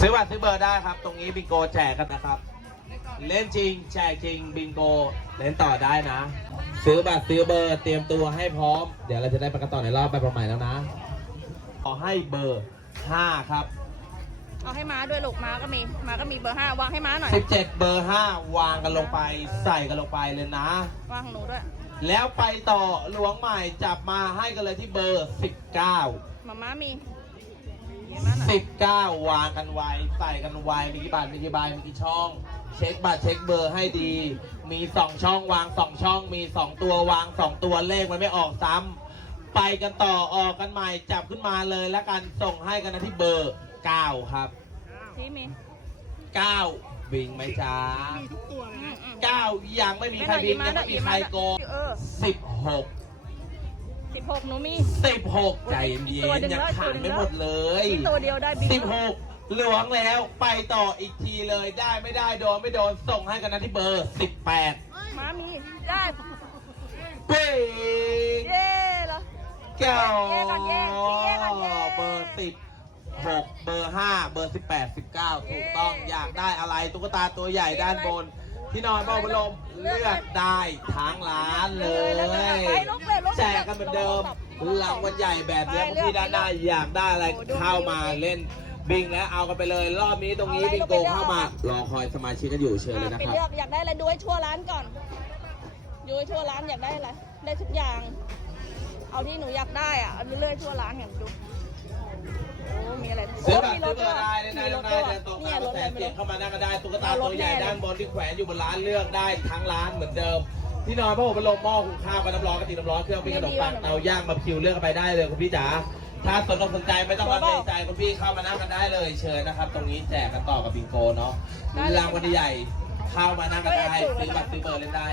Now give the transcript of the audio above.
ซื้อบัตรซื้อเบอร์ได้ครับ ตรงนี้บิงโกแจกกันนะครับ เล่นจริง แจกจริงบิงโกเล่นต่อได้นะ ซื้อบัตรซื้อเบอร์เตรียมตัวให้พร้อม เดี๋ยวเราจะได้ประกันต่อในรอบไปประใหม่แล้วนะ ขอให้เบอร์ 5 ครับ เอาให้ม้าด้วยลูกม้าก็มีม้าก็มีเบอร์ห้าวางให้ม้าหน่อย17 เบอร์ 5 วางกันลงไป ใส่กันลงไปเลยนะ วางของหนูด้วย แล้วไปต่อหลวงใหม่จับมาให้กันเลยที่เบอร์ 19มาม้ามี ให้ม้าหน่อย19วางกันไวใส่กันไวมีกี่บาทมีกี่ใบมีกี่ช่อง เช็คบัตรเช็คเบอร์ให้ดี มี2ช่องวาง2ช่อง มี2ตัววาง2ตัวเลขมันไม่ออกซ้ำไปกันต่อออกกันใหม่จับขึ้นมาเลยแล้วกันส่งให้กันนะที่เบอร์9ครับที่มี9บิงไหมจ้าอืมอืม9ยังไม่มีใครบิงยังไม่มีใครโกงเออ16 สิบหกหนูมี16ใจเย็ตัวนหนึ่งยังแล้วขาดตัวหนึ่ไม่งหมแล้วดเลยตัวเดียวได้บิ๊ก16หลวงแล้วไปต่ออีกทีเลยได้ไม่ได้โดนไม่โดนส่งให้กันนะที่เบอร์18ม้ามีได้เป้งเย้เหรอเก้าเย่ก่อนเย่เย่ก่อนเย่เบอร์สิบหกเบอร์ห้าเบอร์สิบแปดสิบเก้าถูกต้องอยากได้อะไรตุ๊กตาตัวใหญ่ด้านบน ที่นอนเบาพัดลมเลือกได้ทั้งร้านเลยไปลุกเลยลุ กแจกกันเหมือนเดิมรางวัลใหญ่แบบนี้พวกพี่ด้านหน้าอยากได้อะไรเข้ามาเล่นบิงแล้วเอากันไปเลยรอบนี้ตรงนี้บิงโกเข้ามารอคอยสมาชิกกันอยู่เชิญเลยอะนะไปครับ เลือกอยากได้อะไรดูให้ทั่วร้านก่อน ดูให้ทั่วร้านอยากได้อะไรได้ทุกอย่าง เอาที่หนูอยากได้อะเอาเรื่อยๆทั่วร้านเห็นดูโอ้มีอะไรซื้อบัตรมีซื้อถเบอร์ได้ได้มีได้รถได้ด้วยเดินตรงเนี่ข้ายมรถแสอะไรนไม่เสียงรู้เข้ามานั่งก็ได้ตุ๊กตาเอารถตัวใหญ่แน่เลยด้านบนที่แขวนอยู่บนร้านเลือกได้ทั้งร้านเหมือนเดิม ที่นอนผ้าห่มพัดลมหม้อหุงข้าวกับน้ำร้อนกระติกน้ำร้อนเครื่องปิ้งขนมปังเตาย่างมาผิวเลือกไปได้เลยคุณพี่จ๋าถ้าสนอกสนใจไม่ต้องมาเกรงใจคุณพี่เข้ามานั่งกันได้เลยเชิญนะครับ ตรงนี้แจกกันต่อกับบิงโกเนาะรางวัลใหญ่เข้ามานั่งกันได้ซื้อบัตรซื้อเบอร์เล่นได้